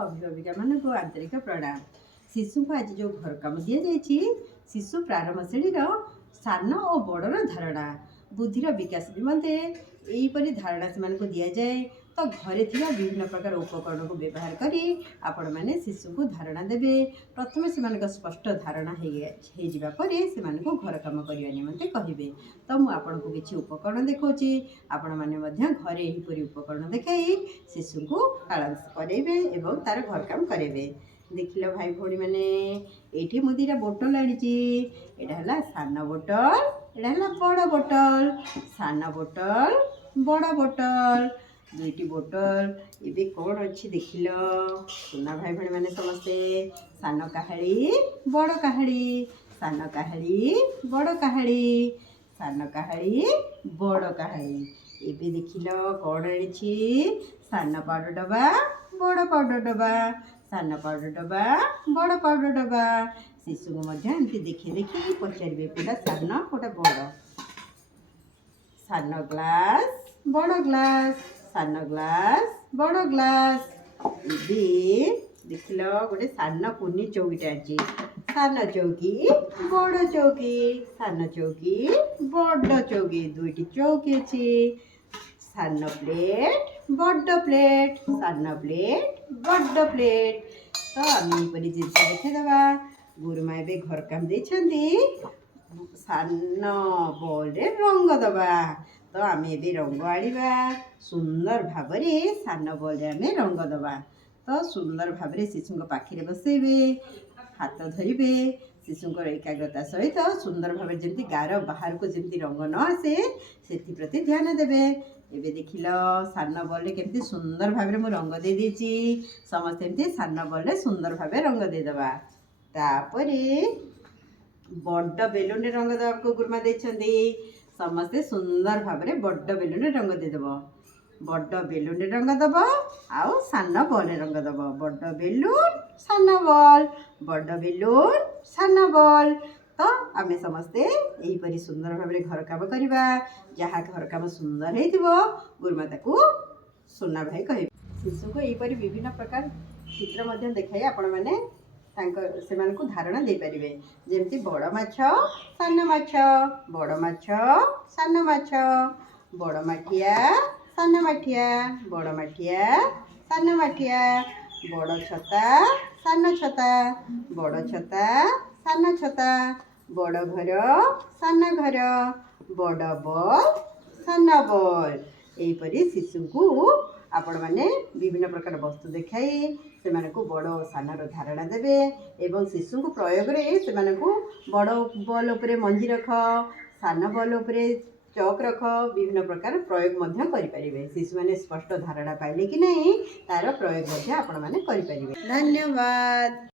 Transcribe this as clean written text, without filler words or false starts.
अभिभाविका मान को आंतरिक प्रणाम। शिशु को आज जो घर कम दि जाइए शिशु प्रारंभ श्रेणी सान और बड़र धारणा बुद्धिर विकास निमंते यहीपरि धारणा से दि जाए। तो घरे थिबा विभिन्न प्रकार उपकरण को व्यवहार करी आपण मैंने शिशु को धारणा देवे। प्रथम से स्पष्ट धारणा से घर कम करने निमंते कहे। तो मुझे आपन को किसी उपकरण देखा आपण मैंने घरे यहीपरि उपकरण देखाई शिशु को पालन करेंगे एवं तार घर काम करेंगे। देख लो भाई भौणी मैंने ये मुझे बोतल आड़ा सान बोतल एटा बड़ बोतल सान बोतल बड़ बोतल दुईटी बोतल ये कौन अच्छी देख लो सुना भाई भौणी मैंने समस्ते सान काहाड़ी बड़ काहाड़ी सान काहाड़ी बड़ काहाड़ी सान काहाड़ी बड़ काहाड़ी ये देख लो कौन आनी सान पाउडर डबा बड़ पाउडर डबा सान पाउडर डबा बड़ पाउडर डबा। शिशु को एमती देखी देखी पचारे कोटा सान कोटा बड़ सान ग्लास बड़ ग्लास सान ग्लास बड़ ग्लास। ये देख लो गोटे सान कुनी चौकीटा अच्छी सान चौकी बड़ चौकी सान चौकी बड़ चौकी दुईटी चौकी अच्छी सान प्लेट बड़ प्लेट सान प्लेट बड़ प्लेट। तो आम यहीपरि जिन देखीदे गुरुमा ए घर काम देती सान बॉल रे रंग दबा। तो आम ए रंग आनिबा सुंदर भाव सान बॉल आम रंग दबा। तो सुंदर भाव शिशु पाखे बसैबे हाथ धरवे शिशु एकाग्रता सहित सुंदर भाव जमी गार बाहर को जमी रंग न आसे से प्रति ध्यान देवे। एबे देख लो सान बॉल केमती सुंदर भाव में रंग दे देची समस्त एमती सान बॉल सुंदर भाव रंग देदबा। तापर बड़ बेलून रंग देवा को गुरुमा देछंदी समस्ते सुंदर भाव में बड़ बेलून रंग देदेव। बड़ बेलून रंग दब आउ सान बॉल रंग दब बड़ बेलून सान बॉल बड़ बेलून सान बॉल। तो आम समस्ते यहीपरि सुंदर भाव में घर काम करवा जहाँ घर काम सुंदर हो गुरुमाता को सुना भाई कह। शिशु को यहीपरि विभिन्न प्रकार चित्र देखाई आपण मैंने से धारणा दे पारे जमती बड़ माछ सान माछ बड़ माछ सान माछ बड़ माठिया सान माठिया बड़ माठिया सान माठिया बड़ छता सान छता बड़ छता सान छता बड़ घर सान घर बड़ बॉल सान बॉल। यहीपरि शिशु को आपण मैंने विभिन्न प्रकार वस्तु देखाई से बड़ सानर धारणा देवे एवं शिशु को प्रयोग से बड़ बॉल उपरे मंजी रख सान बॉल उपरे चौक रख विभिन्न प्रकार प्रयोग करें। शिशु मैंने स्पष्ट धारणा पाइले कि नहीं तार प्रयोग आपण मैंने करें। धन्यवाद।